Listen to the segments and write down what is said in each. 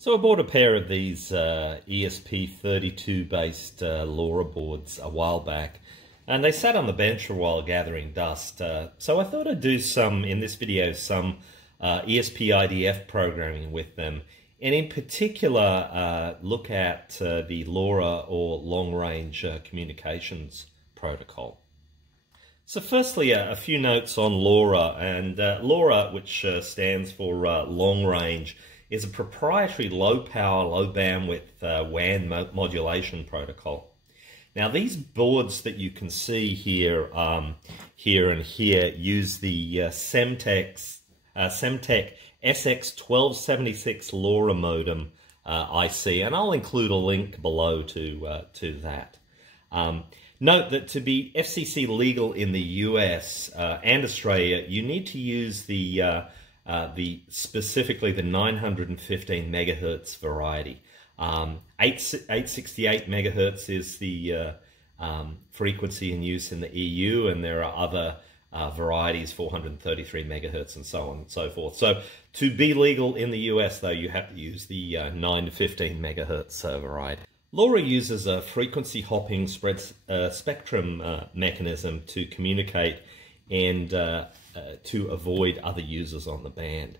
So I bought a pair of these ESP32 based LoRa boards a while back, and they sat on the bench for a while gathering dust. So I thought I'd do in this video, some ESP-IDF programming with them, and in particular look at the LoRa or long-range communications protocol. So firstly, a few notes on LoRa, and LoRa, which stands for long range, is a proprietary low power, low bandwidth WAN modulation protocol. Now these boards that you can see here, here use the Semtech SX1276 LoRa modem IC, and I'll include a link below to that. Note that to be FCC legal in the US and Australia, you need to use specifically the 915 megahertz variety. 868 megahertz is the frequency in use in the EU, and there are other varieties, 433 megahertz and so on and so forth. So to be legal in the US, though, you have to use the 9 to 15 megahertz variety. LoRa uses a frequency hopping spectrum mechanism to communicate and to avoid other users on the band.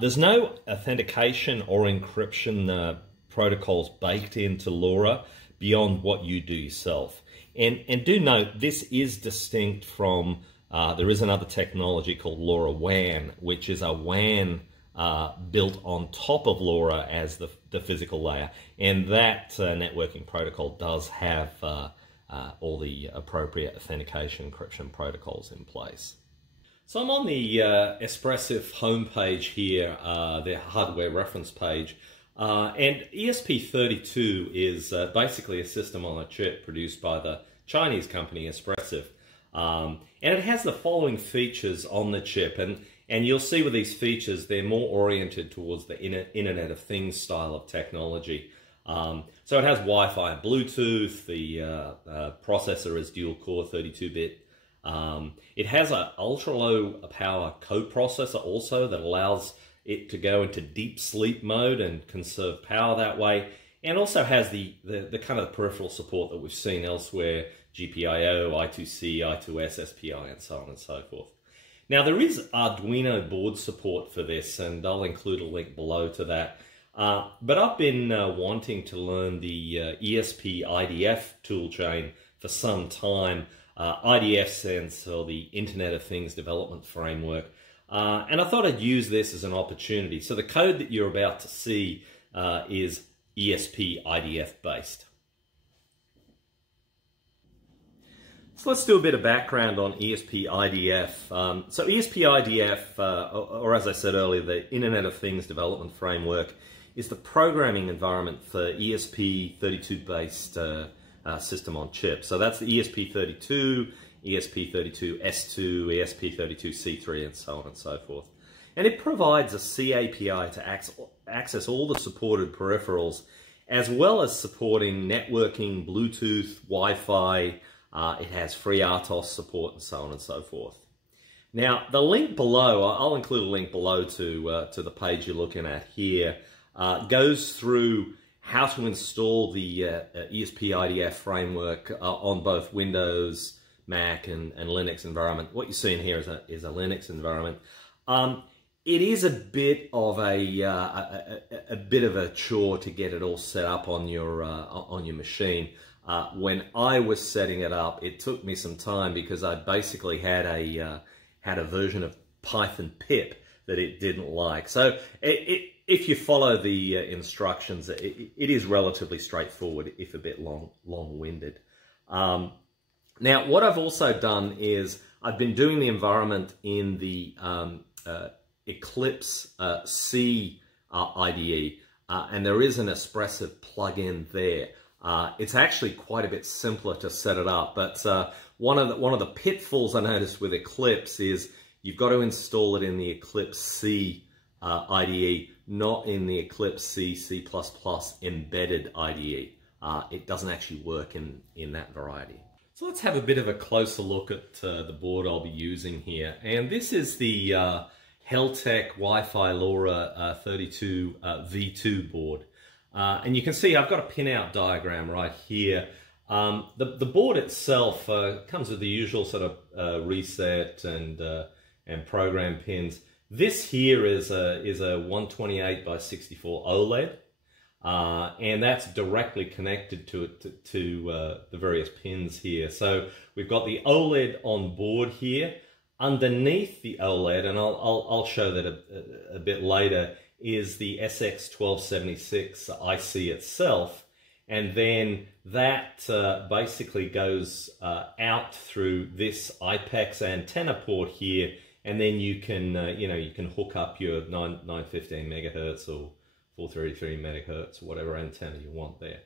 There's no authentication or encryption protocols baked into LoRa beyond what you do yourself. And do note, this is distinct from, there is another technology called LoRa WAN, which is a WAN built on top of LoRa as the physical layer. And that networking protocol does have all the appropriate authentication encryption protocols in place. So I'm on the Espressif homepage here, their hardware reference page, and ESP32 is basically a system on a chip produced by the Chinese company Espressif, and it has the following features on the chip, and you'll see with these features they're more oriented towards the Internet of Things style of technology. So it has Wi-Fi and Bluetooth, the processor is dual-core 32-bit. It has an ultra-low power coprocessor also that allows it to go into deep sleep mode and conserve power that way, and also has the kind of peripheral support that we've seen elsewhere, GPIO, I2C, I2S, SPI, and so on and so forth. Now there is Arduino board support for this, and I'll include a link below to that. But I've been wanting to learn the ESP-IDF toolchain for some time. IDF stands for the Internet of Things Development Framework. And I thought I'd use this as an opportunity. So the code that you're about to see is ESP-IDF based. So let's do a bit of background on ESP-IDF. So ESP-IDF, or as I said earlier, the Internet of Things Development Framework, is the programming environment for ESP32 based system on chip. So that's the ESP32, ESP32S2, ESP32C3, and so on and so forth. And it provides a C API to access all the supported peripherals, as well as supporting networking, Bluetooth, Wi-Fi. It has FreeRTOS support, and so on and so forth. Now, the link below, I'll include a link below to the page you're looking at here, goes through how to install the ESP-IDF framework on both Windows, Mac, and Linux environment. What you're seeing here is a Linux environment. It is a bit of a chore to get it all set up on your machine. When I was setting it up, it took me some time because I basically had a version of Python pip that it didn't like. So if you follow the instructions, it is relatively straightforward, if a bit long-winded. Now, what I've also done is I've been doing the environment in the Eclipse IDE, and there is an Espressif plugin there. It's actually quite a bit simpler to set it up, but one of the pitfalls I noticed with Eclipse is you've got to install it in the Eclipse C IDE, not in the Eclipse C embedded IDE. It doesn't actually work in that variety. So let's have a bit of a closer look at the board I'll be using here. And this is the Heltec Wi-Fi LoRa 32 V2 board. And you can see I've got a pinout diagram right here. The board itself comes with the usual sort of reset and program pins. This here is a 128 by 64 OLED, and that's directly connected to the various pins here. So we've got the OLED on board here. Underneath the OLED, and I'll show that a bit later, is the SX1276 IC itself, and then that basically goes out through this IPEX antenna port here, and then you can you can hook up your 915 megahertz or 433 megahertz, whatever antenna you want there.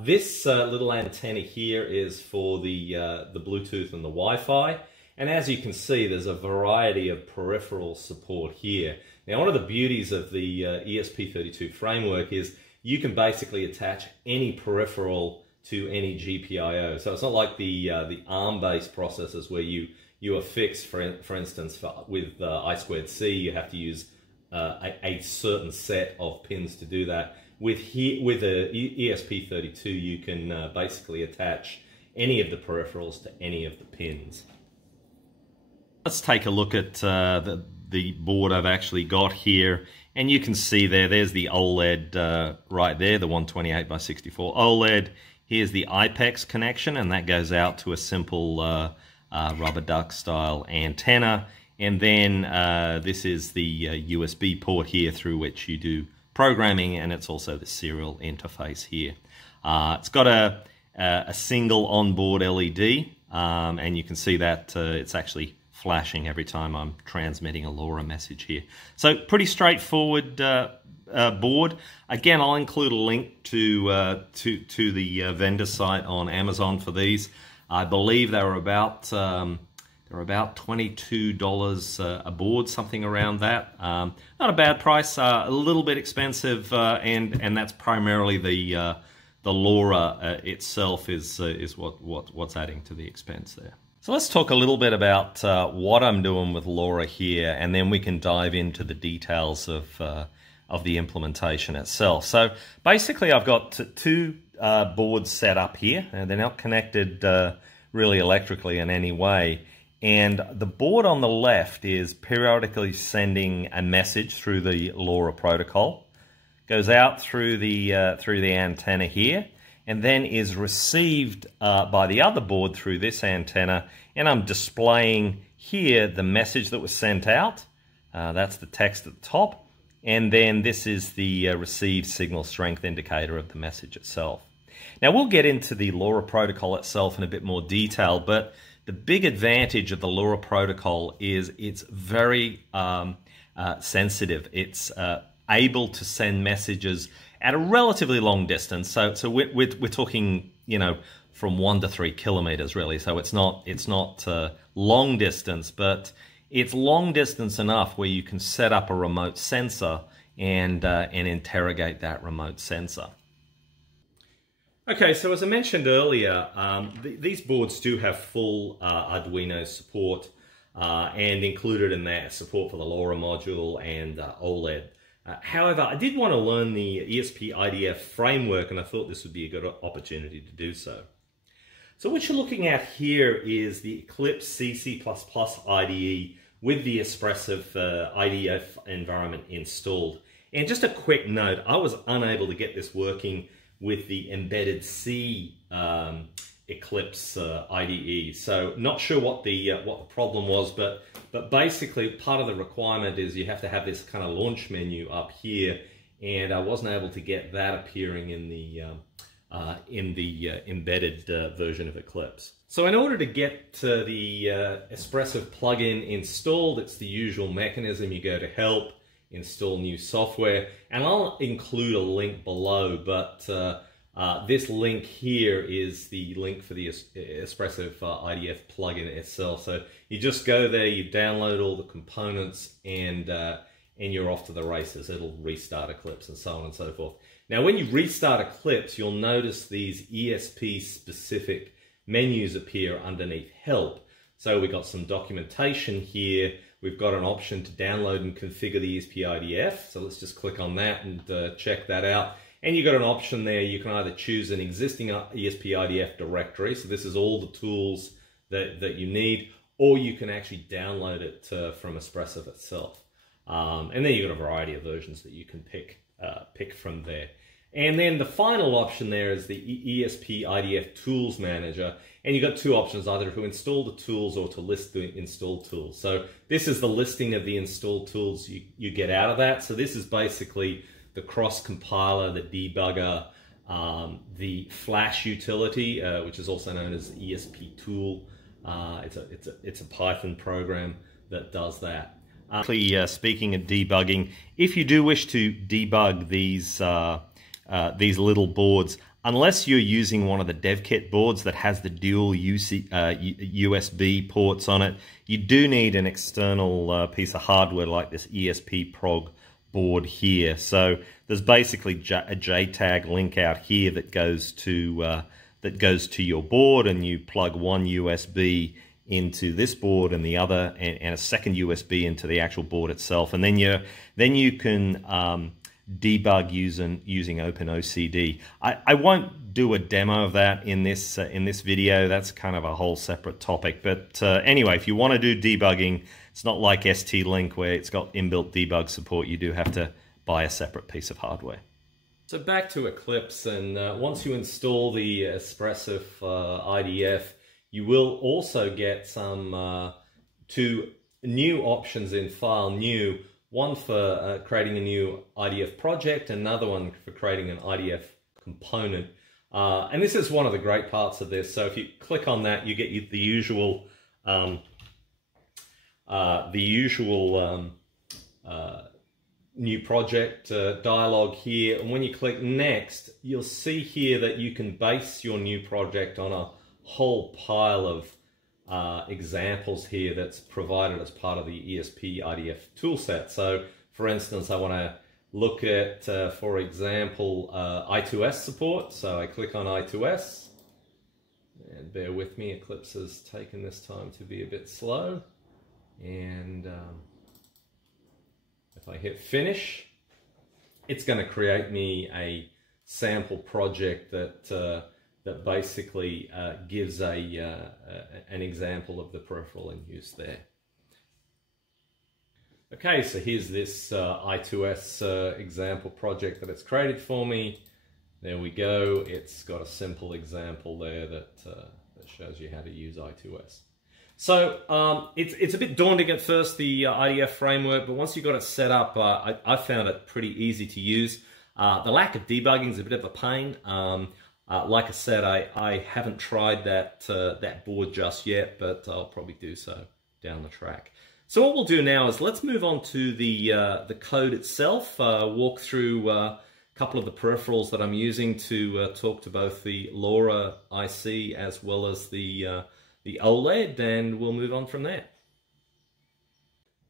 This little antenna here is for the Bluetooth and the Wi-Fi. And as you can see, there's a variety of peripheral support here. Now, one of the beauties of the ESP32 framework is you can basically attach any peripheral to any GPIO. So it's not like the ARM-based processors where you are fixed. For instance, with I2C, you have to use a certain set of pins to do that. With a ESP32, you can basically attach any of the peripherals to any of the pins. Let's take a look at the board I've actually got here, and you can see there's the OLED right there, the 128 by 64 OLED. Here's the IPEX connection, and that goes out to a simple rubber duck style antenna. And then this is the USB port here through which you do programming, and it's also the serial interface here. It's got a single onboard LED, and you can see that it's actually flashing every time I'm transmitting a LoRa message here. So pretty straightforward board. Again, I'll include a link to the vendor site on Amazon for these. I believe they were about $22 a board, something around that. Not a bad price, a little bit expensive, and that's primarily the LoRa itself is what's adding to the expense there. So let's talk a little bit about what I'm doing with LoRa here, and then we can dive into the details of the implementation itself. So basically I've got two boards set up here, and they're not connected really electrically in any way. And the board on the left is periodically sending a message through the LoRa protocol, goes out through the antenna here, and then is received by the other board through this antenna, and I'm displaying here the message that was sent out. That's the text at the top, and then this is the received signal strength indicator of the message itself. Now we'll get into the LoRa protocol itself in a bit more detail, but the big advantage of the LoRa protocol is it's very sensitive. It's able to send messages at a relatively long distance. So we're talking, from 1 to 3 kilometers really. So it's not long distance, but it's long distance enough where you can set up a remote sensor and interrogate that remote sensor. Okay, so as I mentioned earlier, these boards do have full Arduino support, and included in that support for the LoRa module and OLED. However, I did want to learn the ESP-IDF framework, and I thought this would be a good opportunity to do so. So what you're looking at here is the Eclipse CC++ IDE with the Espressif IDF environment installed. And just a quick note, I was unable to get this working with the embedded C Eclipse IDE. So not sure what the problem was, but basically part of the requirement is you have to have this kind of launch menu up here, and I wasn't able to get that appearing in the embedded version of Eclipse. So in order to get the Espressif plugin installed, it's the usual mechanism. You go to Help, Install New Software, and I'll include a link below, but this link here is the link for the Espressif IDF plugin itself. So you just go there, you download all the components, and you're off to the races. It'll restart Eclipse and so on and so forth. Now, when you restart Eclipse, you'll notice these ESP-specific menus appear underneath Help. So we got some documentation here we've got an option to download and configure the ESP-IDF. So let's just click on that and check that out. And you've got an option there. You can either choose an existing ESP-IDF directory. So this is all the tools that you need, or you can actually download it from Espressif itself. And then you've got a variety of versions that you can pick from there. And then the final option there is the ESP-IDF Tools Manager. And you've got two options, either to install the tools or to list the installed tools. So this is the listing of the installed tools you get out of that. So this is basically the cross compiler, the debugger, the Flash utility, which is also known as ESP tool. It's a Python program that does that. Speaking of debugging, if you do wish to debug these little boards, unless you're using one of the dev kit boards that has the dual USB ports on it, you do need an external piece of hardware like this ESP-Prog board here. So there's basically a JTAG link out here that goes to your board, and you plug one USB into this board and the other, and a second USB into the actual board itself, and then you can debug using OpenOCD. I won't do a demo of that in this video. That's kind of a whole separate topic. But anyway, if you want to do debugging, it's not like ST-Link where it's got inbuilt debug support. You do have to buy a separate piece of hardware. So back to Eclipse, and once you install the Espressif IDF, you will also get some two new options in File New. One for creating a new IDF project, another one for creating an IDF component. And this is one of the great parts of this. So if you click on that, you get the usual new project dialog here. And when you click next, you'll see here that you can base your new project on a whole pile of examples here that's provided as part of the ESP-IDF toolset. So for instance, I want to look at, for example, I2S support. So I click on I2S, and bear with me, Eclipse has taken this time to be a bit slow. And if I hit finish, it's going to create me a sample project that basically gives an example of the peripheral in use there. Okay, so here's this I2S example project that it's created for me. There we go. It's got a simple example there that shows you how to use I2S. So it's a bit daunting at first, the IDF framework, but once you've got it set up, I found it pretty easy to use. The lack of debugging is a bit of a pain. Like I said, I haven't tried that board just yet, but I'll probably do so down the track. So what we'll do now is let's move on to the code itself, walk through a couple of the peripherals that I'm using to talk to both the LoRa IC as well as the OLED, and we'll move on from there.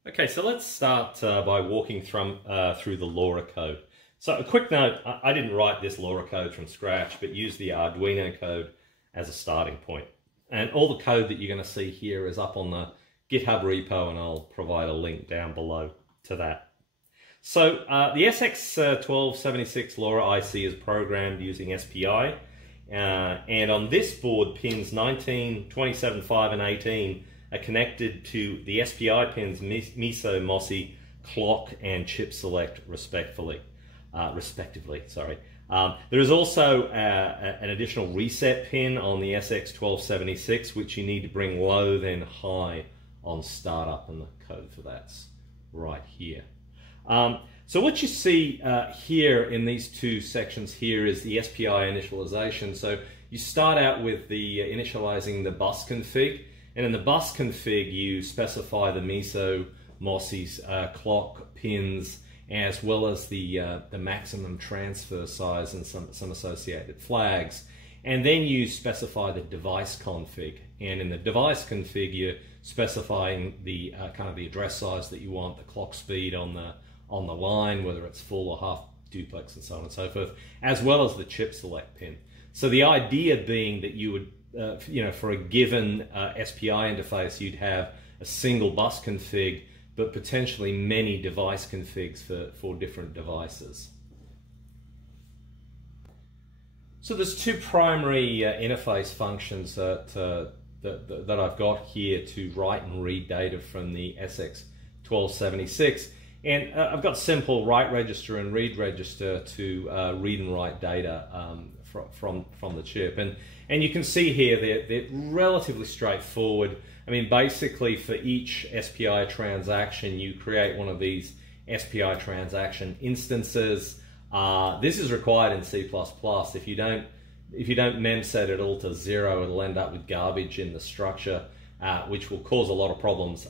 Okay, so let's start by walking through the LoRa code. So a quick note, I didn't write this LoRa code from scratch, but used the Arduino code as a starting point. And all the code that you're going to see here is up on the GitHub repo, and I'll provide a link down below to that. So the SX1276 LoRa IC is programmed using SPI, and on this board, pins 19, 27, 5, and 18 are connected to the SPI pins MISO, MOSI, clock, and chip select respectively. There is also an additional reset pin on the SX1276, which you need to bring low then high on startup, and the code for that's right here. So what you see here in these two sections here is the SPI initialization. So you start out with the initializing the bus config, and in the bus config you specify the MISO, MOSI's clock pins, as well as the maximum transfer size and some associated flags. And then you specify the device config. And in the device config, you're specifying the kind of the address size that you want, the clock speed on the line, whether it's full or half duplex, and so on and so forth, as well as the chip select pin. So the idea being that you would, for a given SPI interface, you'd have a single bus config but potentially many device configs for different devices. So there's two primary interface functions that I've got here to write and read data from the SX1276. And I've got simple write register and read register to read and write data from the chip. And you can see here they're relatively straightforward. I mean, basically for each SPI transaction, you create one of these SPI transaction instances. This is required in C++. If you don't memset it all to 0, it'll end up with garbage in the structure, which will cause a lot of problems.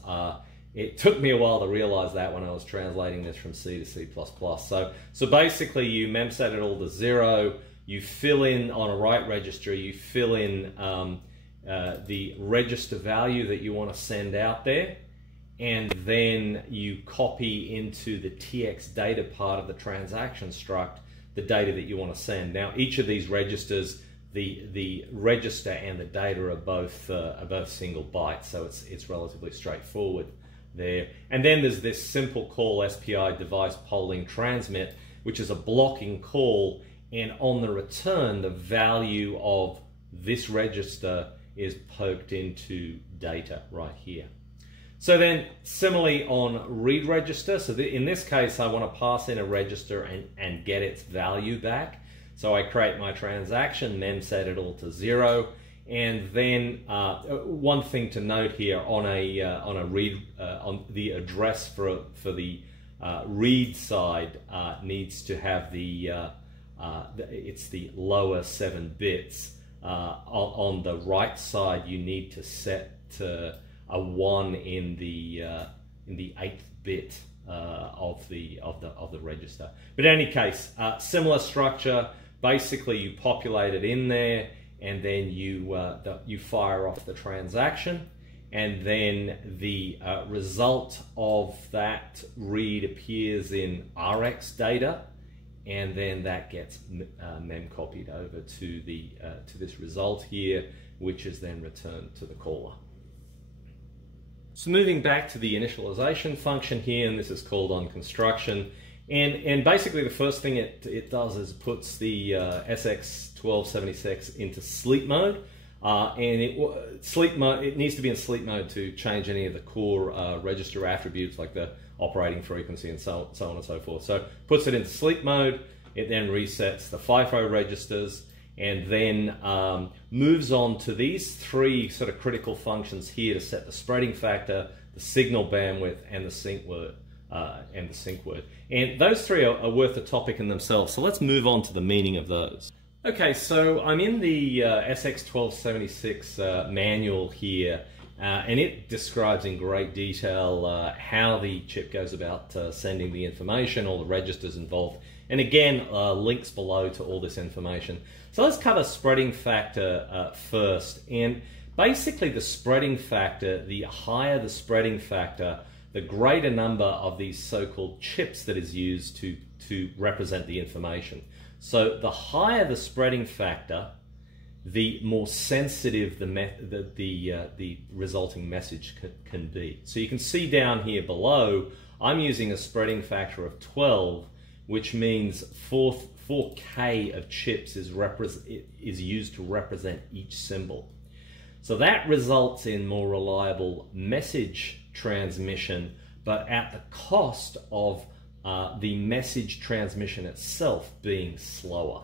It took me a while to realize that when I was translating this from C to C++. So basically you memset it all to 0, you fill in on a write register, you fill in the register value that you want to send out there, and then you copy into the TX data part of the transaction struct the data that you want to send. Now each of these registers, the register and the data are both single bytes, so it's relatively straightforward there. And then there's this simple call, SPI device polling transmit, which is a blocking call, and on the return the value of this register is poked into data right here. So then similarly on read register, so in this case I want to pass in a register and get its value back. So I create my transaction, memset it all to 0, and then one thing to note here on a read, on the address for the read side needs to have it's the lower 7 bits. On the right side, you need to set a 1 in the 8th bit of the register. But in any case, similar structure. Basically, you populate it in there, and then you fire off the transaction, and then the result of that read appears in RX data, and then that gets mem-copied over to this result here, which is then returned to the caller. So moving back to the initialization function here, and this is called on construction, and basically the first thing it does is puts the SX1276 into sleep mode, and it needs to be in sleep mode to change any of the core register attributes like the operating frequency and so on and so forth. So puts it into sleep mode, it then resets the FIFO registers, and then moves on to these three sort of critical functions here to set the spreading factor, the signal bandwidth, and the sync word. And those three are worth a topic in themselves. So let's move on to the meaning of those. Okay, so I'm in the SX1276 manual here, and it describes in great detail how the chip goes about sending the information, all the registers involved, and again, links below to all this information. So let's cover spreading factor first. And basically the spreading factor, the higher the spreading factor, the greater number of these so-called chips that is used to represent the information. So the higher the spreading factor, the more sensitive the resulting message can be. So you can see down here below, I'm using a spreading factor of 12, which means 4K of chips is used to represent each symbol. So that results in more reliable message transmission, but at the cost of the message transmission itself being slower.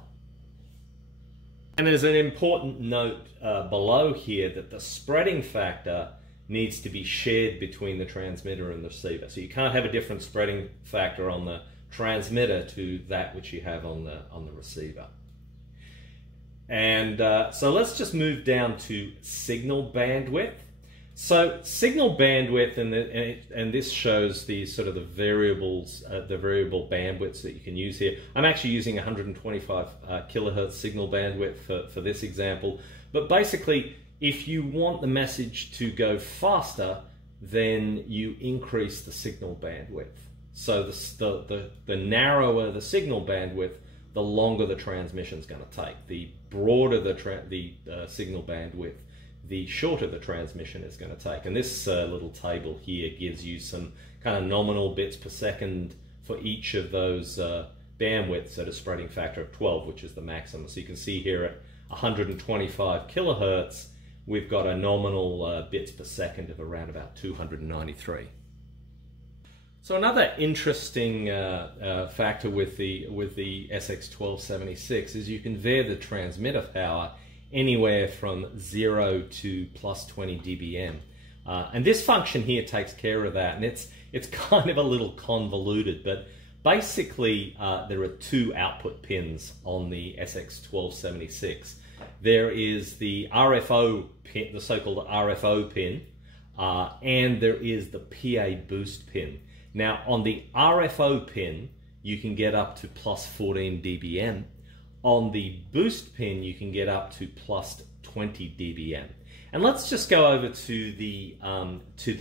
And there's an important note below here that the spreading factor needs to be shared between the transmitter and the receiver. So you can't have a different spreading factor on the transmitter to that which you have on the receiver. And so let's just move down to signal bandwidth. So signal bandwidth, and this shows the sort of the variables, the variable bandwidths that you can use here. I'm actually using 125 kilohertz signal bandwidth for this example. But basically, if you want the message to go faster, then you increase the signal bandwidth. So the narrower the signal bandwidth, the longer the transmission is going to take. The broader the signal bandwidth, the shorter the transmission is going to take. And this little table here gives you some kind of nominal bits per second for each of those bandwidths at a spreading factor of 12, which is the maximum. So you can see here at 125 kilohertz, we've got a nominal bits per second of around about 293. So another interesting factor with the SX1276 is you can vary the transmitter power anywhere from 0 to plus 20 dBm. And this function here takes care of that, and it's kind of a little convoluted, but basically there are two output pins on the SX1276. There is the RFO pin, the so-called RFO pin, and there is the PA boost pin. Now on the RFO pin, you can get up to plus 14 dBm. On the boost pin, you can get up to plus 20 dBm. And let's just go over to the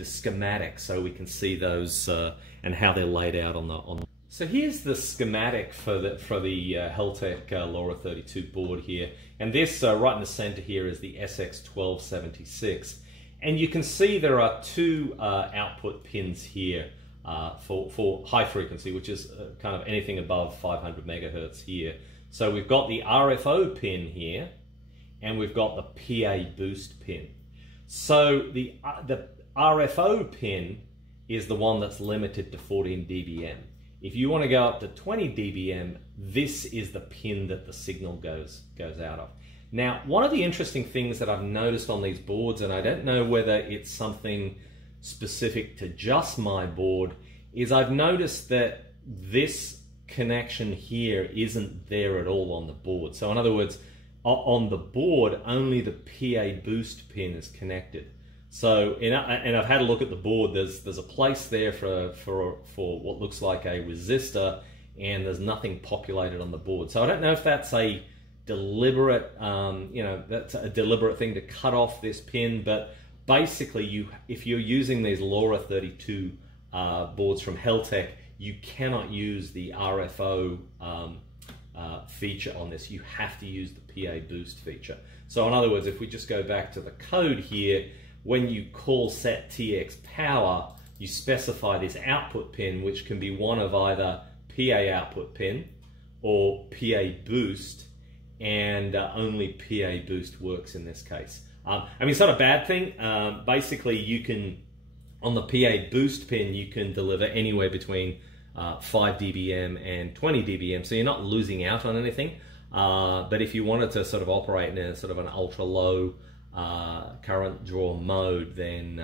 schematic so we can see those and how they're laid out on the. So here's the schematic for the Heltec LoRa 32 board here, and this right in the center here is the SX1276, and you can see there are two output pins here for high frequency, which is kind of anything above 500 megahertz here. So we've got the RFO pin here, and we've got the PA boost pin. So the RFO pin is the one that's limited to 14 dBm. If you want to go up to 20 dBm, this is the pin that the signal goes out of. Now, one of the interesting things that I've noticed on these boards, and I don't know whether it's something specific to just my board, is I've noticed that this connection here isn't there at all on the board. So in other words, on the board, only the PA boost pin is connected. So, and I've had a look at the board. There's a place there for what looks like a resistor, and there's nothing populated on the board. So I don't know if that's a deliberate, that's a deliberate thing to cut off this pin. But basically, if you're using these LoRa 32 boards from Heltec, you cannot use the RFO feature on this. You have to use the PA boost feature. So in other words, if we just go back to the code here, when you call set TX power, you specify this output pin, which can be one of either PA output pin or PA boost, and only PA boost works in this case. I mean, it's not a bad thing. Basically, you can, on the PA boost pin, you can deliver anywhere between 5 dBm and 20 dBm, so you're not losing out on anything. But if you wanted to sort of operate in a sort of an ultra low current draw mode, then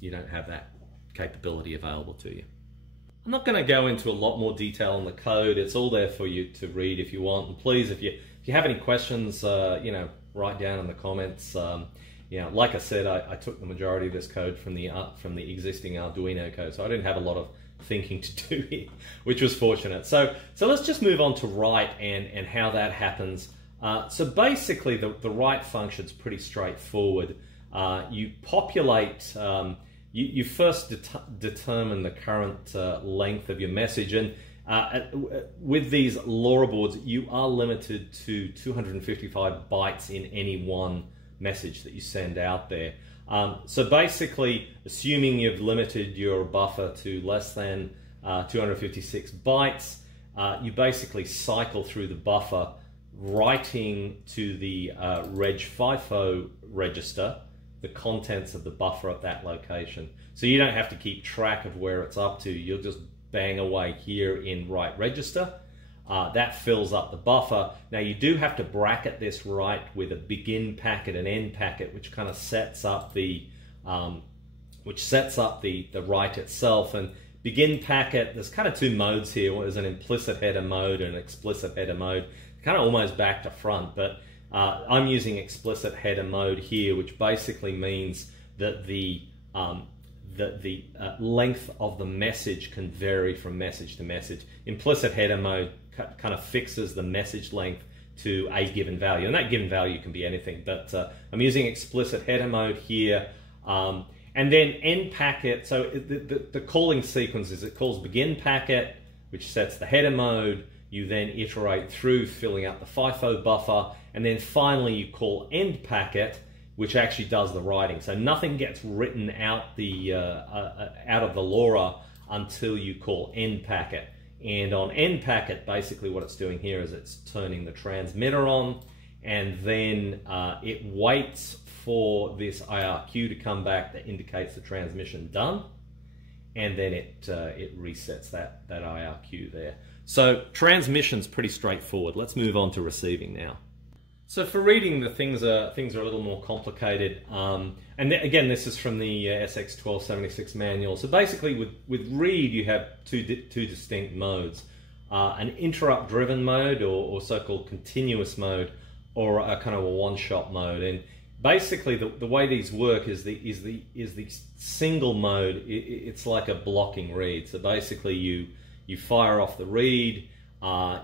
you don't have that capability available to you. I'm not going to go into a lot more detail on the code. It's all there for you to read if you want. And please, if you have any questions, write down in the comments. Like I said, I took the majority of this code from the existing Arduino code, so I didn't have a lot of thinking to do here, which was fortunate. So let's just move on to write and how that happens. So basically, the write function's pretty straightforward. You populate. You first determine the current length of your message, and with these LoRa boards, you are limited to 255 bytes in any one message that you send out there. So basically, assuming you've limited your buffer to less than 256 bytes, you basically cycle through the buffer, writing to the Reg FIFO register the contents of the buffer at that location. So you don't have to keep track of where it's up to. You'll just bang away here in write register. That fills up the buffer. Now you do have to bracket this write with a begin packet and end packet, which kind of sets up the write itself. And begin packet, there's kind of two modes here. There's an implicit header mode and an explicit header mode, kind of almost back to front, but I'm using explicit header mode here, which basically means that the length of the message can vary from message to message. Implicit header mode kind of fixes the message length to a given value, and that given value can be anything, but I'm using explicit header mode here. And then end packet, so the calling sequence is it calls begin packet, which sets the header mode. You then iterate through filling out the FIFO buffer, and then finally you call end packet, which actually does the writing. So nothing gets written out of the LoRa until you call end packet. And on end packet, basically what it's doing here is it's turning the transmitter on, and then it waits for this IRQ to come back that indicates the transmission done, and then it resets that IRQ there. So transmission's pretty straightforward. Let's move on to receiving now. So for reading, the things are a little more complicated. And again, this is from the SX1276 manual. So basically, with read, you have two distinct modes: an interrupt-driven mode, or so-called continuous mode, or a kind of a one-shot mode. And basically, the way these work is the single mode. It's like a blocking read. So basically, you fire off the read.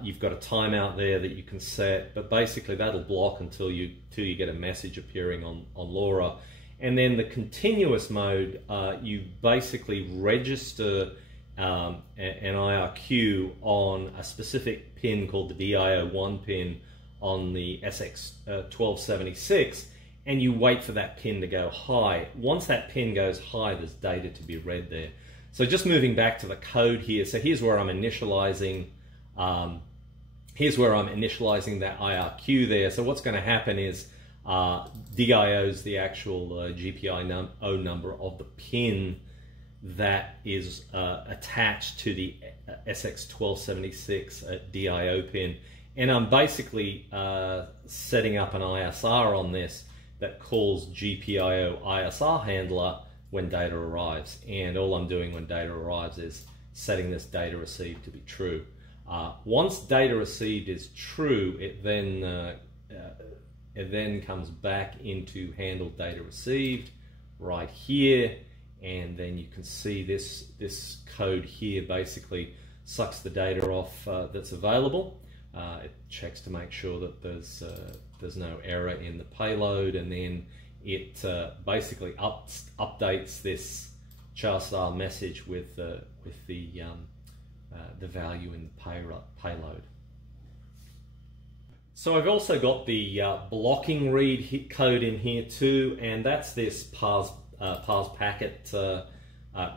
You've got a timeout there that you can set, but basically that'll block until you get a message appearing on LoRa. And then the continuous mode, you basically register an IRQ on a specific pin called the DIO1 pin on the SX1276, and you wait for that pin to go high. Once that pin goes high, there's data to be read there. So just moving back to the code here, so here's where I'm initializing that IRQ there. So what's going to happen is DIO is the actual GPIO number of the pin that is attached to the SX1276 DIO pin, and I'm basically setting up an ISR on this that calls GPIO ISR handler when data arrives, and all I'm doing when data arrives is setting this data received to be true. Once data received is true, it then comes back into handle data received right here, and then you can see this code here basically sucks the data off that's available. It checks to make sure that there's no error in the payload, and then it basically updates this char style message with the value in the payload. So I've also got the blocking read code in here too, and that's this parse packet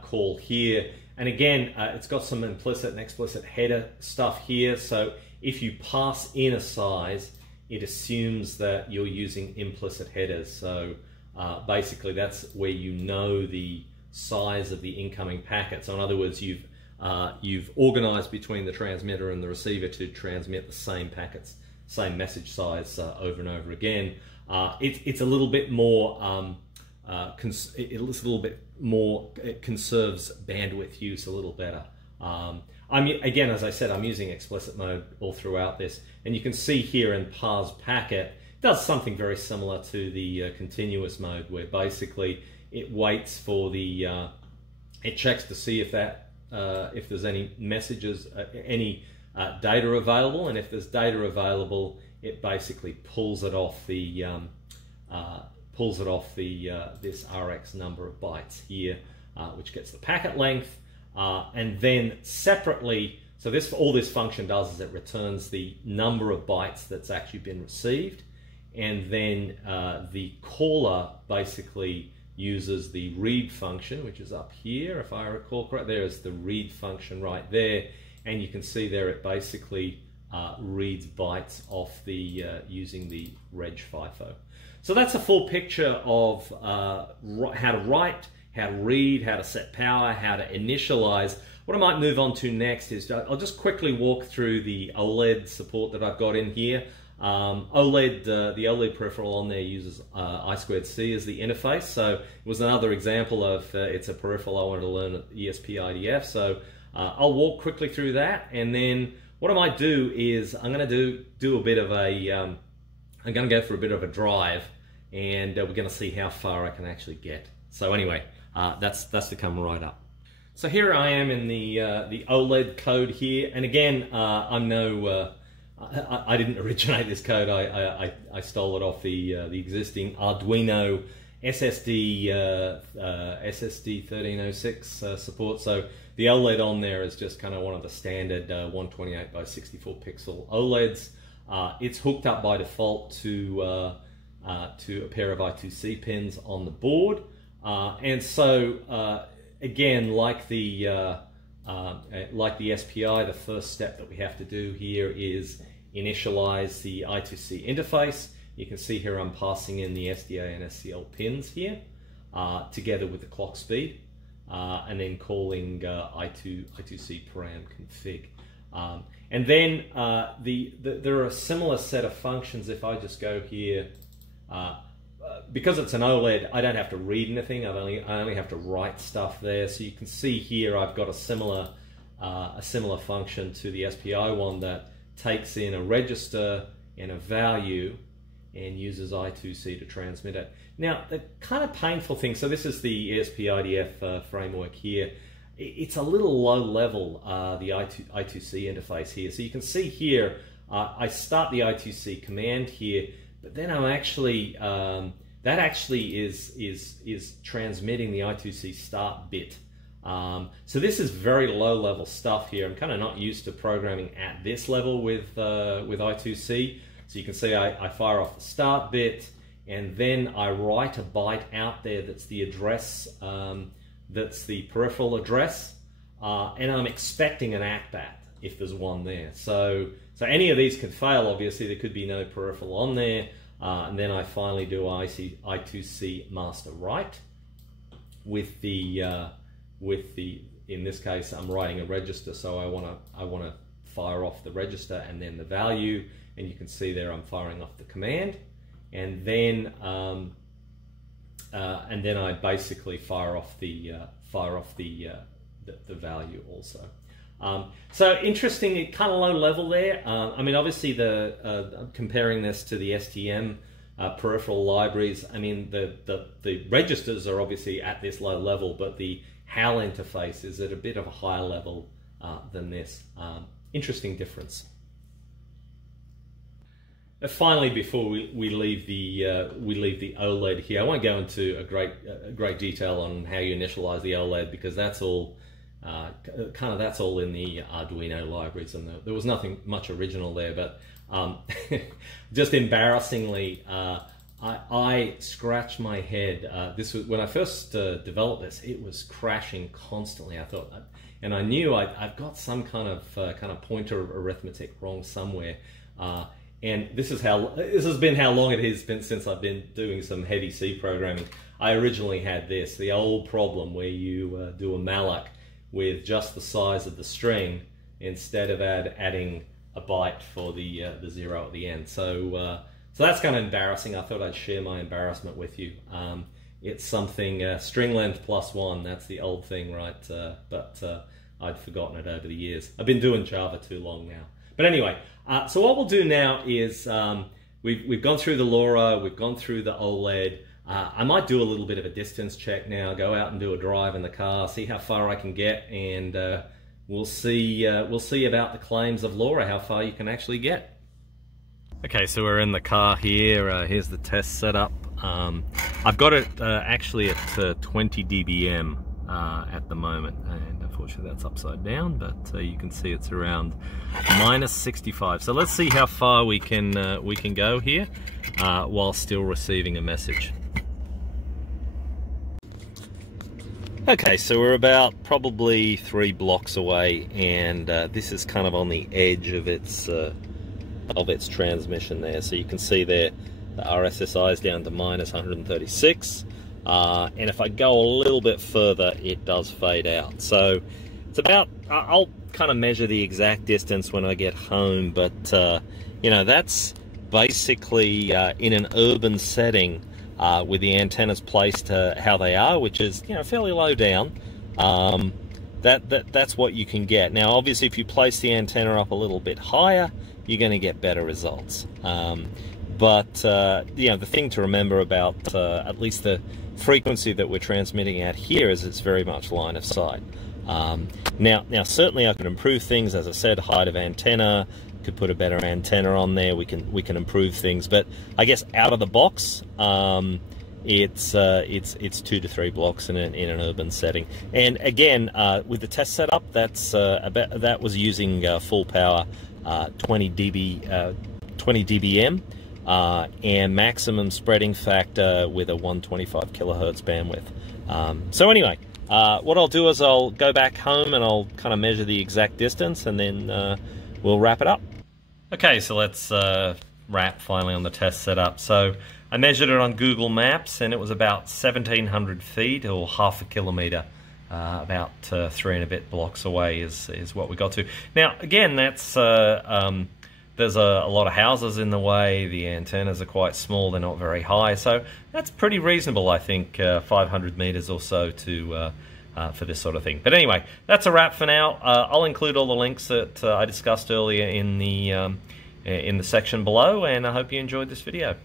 call here. And again, it's got some implicit and explicit header stuff here. So if you pass in a size, it assumes that you're using implicit headers. So basically that's where you know the size of the incoming packet. So in other words, you've organized between the transmitter and the receiver to transmit the same packets, same message size over and over again. It's a little bit more, it conserves bandwidth use a little better. Again, as I said, I'm using explicit mode all throughout this, and you can see here in parse packet, it does something very similar to the continuous mode, where basically it waits for the, it checks to see if there's any messages, any data available, and if there's data available, it basically pulls it off the this RX number of bytes here, which gets the packet length, and then separately. So all this function does is it returns the number of bytes that's actually been received, and then the caller basically uses the read function, which is up here, if I recall correct. There is the read function right there, and you can see there it basically reads bytes off the using the reg FIFO. So that's a full picture of how to write, how to read, how to set power, how to initialize. What I might move on to next is I'll just quickly walk through the OLED support that I've got in here. OLED, the OLED peripheral on there uses I2C as the interface. So it was another example of it's a peripheral I wanted to learn at ESP-IDF. So I'll walk quickly through that, and then what I might do is I'm going to do a bit of a I'm going to go for a bit of a drive, and we're going to see how far I can actually get. So anyway, that's to come right up. So here I am in the OLED code here, and again, I'm no I didn't originate this code. I stole it off the existing Arduino SSD 1306 support. So the OLED on there is just kind of one of the standard 128 by 64 pixel OLEDs. It's hooked up by default to to a pair of I2C pins on the board. And so again, like the SPI, the first step that we have to do here is initialize the I2C interface. You can see here I'm passing in the SDA and SCL pins here together with the clock speed, and then calling I2C param config. And then there are a similar set of functions. If I just go here, because it's an OLED, I don't have to read anything. I only have to write stuff there. So you can see here I've got a similar function to the SPI one that takes in a register and a value and uses I2C to transmit it. Now, the kind of painful thing, so this is the ESP-IDF framework here. It's a little low level, the I2C interface here. So you can see here, I start the I2C command here, but then I'm actually, that actually is transmitting the I2C start bit. So this is very low level stuff here. I'm kind of not used to programming at this level with I2C. So you can see I fire off the start bit, and then I write a byte out there that's the address, that's the peripheral address, and I'm expecting an ACBAT if there's one there. So any of these could fail, obviously. There could be no peripheral on there, and then I finally do I2C master write with the in this case I'm writing a register, so I want to fire off the register and then the value, and you can see there I'm firing off the command, and then I basically fire off the value also. So interesting, kind of low level there. I mean, obviously comparing this to the STM peripheral libraries, I mean the registers are obviously at this low level, but the HAL interface is at a bit of a higher level than this. Interesting difference. Finally, before we leave the OLED here, I won't go into a great detail on how you initialize the OLED, because that's all that's all in the Arduino libraries, and there was nothing much original there. But just embarrassingly, I scratched my head. This was when I first developed this. It was crashing constantly. I thought, and I knew I've got some kind of pointer arithmetic wrong somewhere. And this has been how long it has been since I've been doing some heavy C programming. I originally had the old problem where you do a malloc with just the size of the string instead of adding a byte for the 0 at the end. So that's kind of embarrassing. I thought I'd share my embarrassment with you. It's something string length +1. That's the old thing, right? But I'd forgotten it over the years. I've been doing Java too long now. But anyway, so what we'll do now is we've gone through the LoRa, we've gone through the OLED. I might do a little bit of a distance check now, go out and do a drive in the car, see how far I can get, and we'll see about the claims of LoRa, how far you can actually get. Okay, so we're in the car here. Here's the test setup. I've got it actually at 20 dBm at the moment, and unfortunately that's upside down, but you can see it's around -65. So let's see how far we can go here while still receiving a message. Okay, so we're about probably 3 blocks away, and this is kind of on the edge of its transmission there. So you can see there the RSSI is down to -136. And if I go a little bit further, it does fade out. So it's about, I'll kind of measure the exact distance when I get home, but you know, that's basically in an urban setting with the antennas placed how they are, which is, you know, fairly low down. That's what you can get. Now, obviously, if you place the antenna up a little bit higher, you're going to get better results. But you know, the thing to remember about at least the frequency that we're transmitting out here is it's very much line of sight. Now certainly I could improve things, as I said, height of antenna, could put a better antenna on there, we can improve things, but I guess out of the box, it's 2 to 3 blocks in an urban setting. And again, with the test setup, that was using full power 20 dBm. and maximum spreading factor with a 125 kilohertz bandwidth. So anyway, what I'll do is I'll go back home and I'll kind of measure the exact distance, and then we'll wrap it up. Okay, so let's wrap finally on the test setup. So I measured it on Google Maps, and it was about 1,700 feet, or half a kilometer. About 3 and a bit blocks away is what we got to. Now, again, that's there's a lot of houses in the way. The antennas are quite small; they're not very high, so that's pretty reasonable, I think. 500 meters or so to for this sort of thing. But anyway, that's a wrap for now. I'll include all the links that I discussed earlier in the section below, and I hope you enjoyed this video.